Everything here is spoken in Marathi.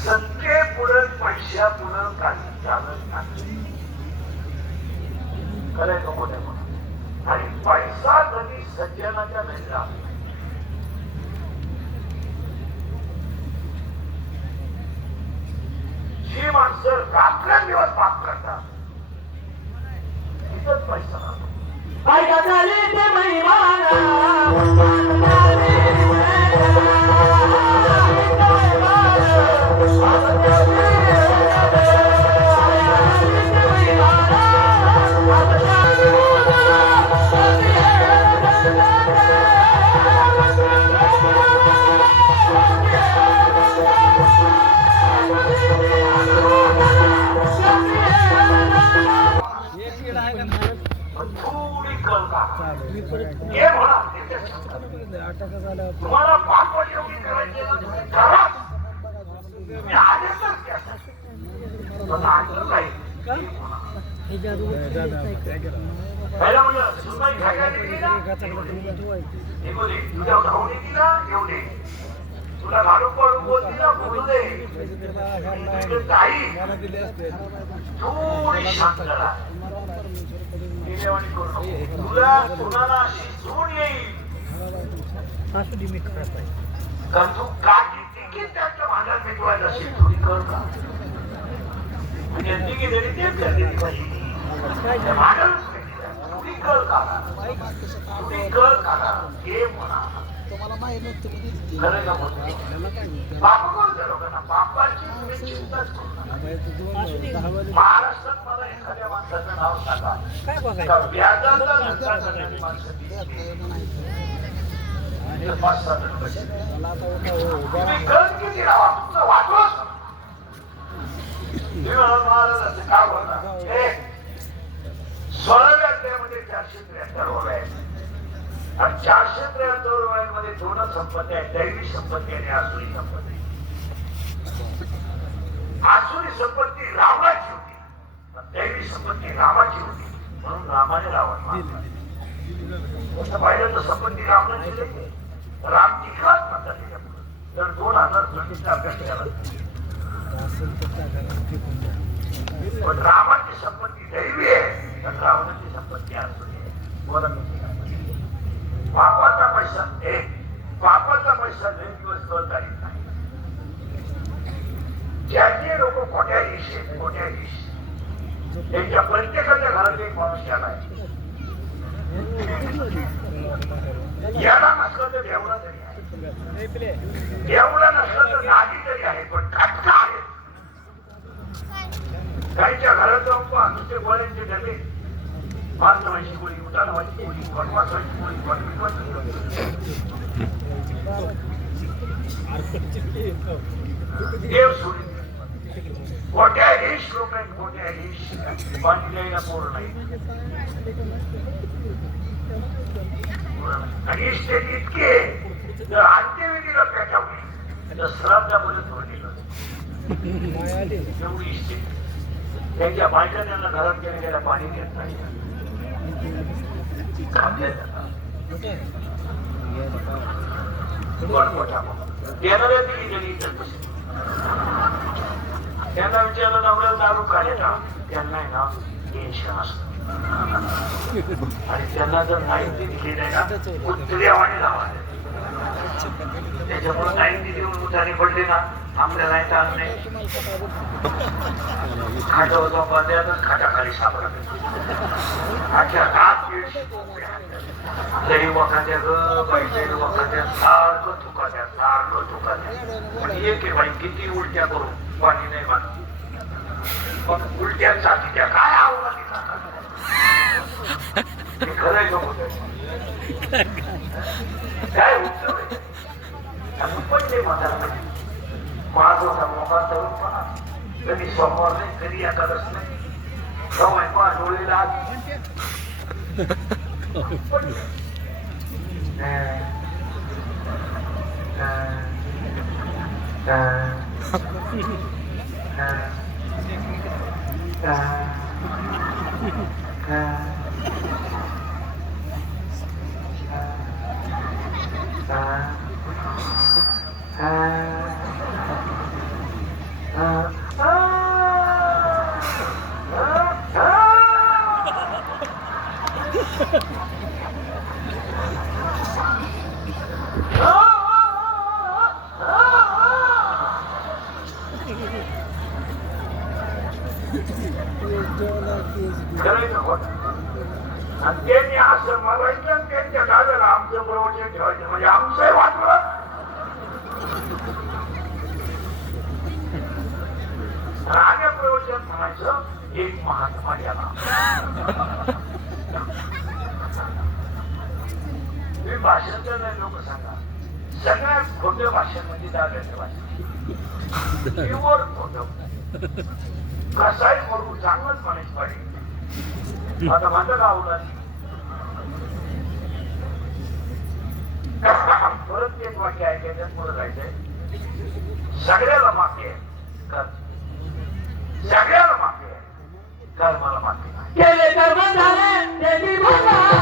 सत्ते पुढे पैशा पुढे काही चालत नाही. खरंय नको नाही. आणि पैसा कधी सज्जनाच्या भेटला जी माणसं रात्रंदिवस पाप करतात तिथंच पैसा राहतो. तुम्हाला पापड एवढी करायची करा. मी आदेश पहिला म्हणलं सुनबाई खायला दिली ना तुझ्या धावणी दिला एवढे तुला घालून पडून बोलती ना बोलू दे ताई थोडी शांत करा. तुला कुणाला अशी सून येईल कारण तू काठी तिकीट त्यांच्या भांड्यात पेटवायला असेल थोडी कर का म्हणजे तिकीट जरी तेच करते थोडी कर का हे म्हणा खरं का बाप कोणत्या लोकांना बापाची तुम्ही चिंताच करू नका. महाराष्ट्रात मला एखाद्या माणसाचं नाव सांगा व्याजाचा धंदा करण्याची माणसं तुम्ही गण किती राहा तुमचं वाटवच महाराजांचं काय बोलणार 16व्या अध्यायामध्ये 473 ओव्या आहेत आणि 473 ओव्यांमध्ये दोनच संपत्ती आहेत दैवी संपत्ती आणि आसुरी संपत्ती. आसुरी संपत्ती रावणाची होती दैवी संपत्ती रामाची होती म्हणून रामाने रावण मारला. पाहिलं तर संपत्ती रावणाची नाही राम टिकलाच म्हणतात त्याच्यापुढे तर 2024 अभ्यास केला पण रामाची संपत्ती दैवी आहे तर रावणाची संपत्ती आसुरी आहे. बोला पापाचा पैसा पापाचा पैसा लई दिवस सहज जाईल नाही. ज्याचे लोक खोट्या त्यांच्या प्रत्येकाच्या घरात एक माणूस आलाय याला नसलं तर देवला तरी आहे देवला नसलं तर नादी तरी आहे पण काटका आहे. काहीच्या घरात जाऊन दुसरे गोळ्यांचे डबे 5 व्हायची गोळी उठाण व्हायची गोळी बनवास व्हायची गोळी देव सोडून कोट्याही श्लोक आहेत कोट्याही पाणी द्यायला पोर नाही आणि इष्ट इतके जर अंत्यविधीला पेटवली तर श्राद्धामध्ये जोडलेलं एवढी इष्ट त्यांच्या बायका त्यांना घरात गेलेल्या पाणी देत नाही देणाऱ्या दिली त्यांना विचारलं नवऱ्याला दारू काढायला त्यांना ना टेन्शन असतं आणि त्यांना जर नाही दिली नाही ना कुत्र्यावाने लावायला त्याच्यामुळे नाही देऊन उठाने पडले ना आमच्या नाही चालत नाही खाटावर जाऊन बांधल्यातच खाटाखाली सापडा अख्या रात लई वखाच्या ग बाई वखाच्या सारखं थुकाच्या पण एक आहे बाई किती उलट्या करू पाणी नाही बांधली पण उलट्या चाकीच्या काय आवडत खरंय नको काय उत्सव आहे पहिले म्हातारा माझ होता मोका तरुणपणा कधी सोमवार नाही कधी एकादश नाही सवय पा डोळीला एक महात्मा गेला. तुम्ही भाषण करणारे लोक सांगा, सगळ्यात खोटं भाषण म्हणजे दाव्याचं भाषण. प्युअर खोटं. कसाही बोलू चांगलंच म्हणायचं पाहिजे. आता माझं गाव नाही. परत एक वाक्य ऐकायचं पुढे जायचंय. सगळ्याला माफी आहे कर, सगळ्याला माफी आहे कर, मला माफी नाही. केले कर्म झाले त्याची बघा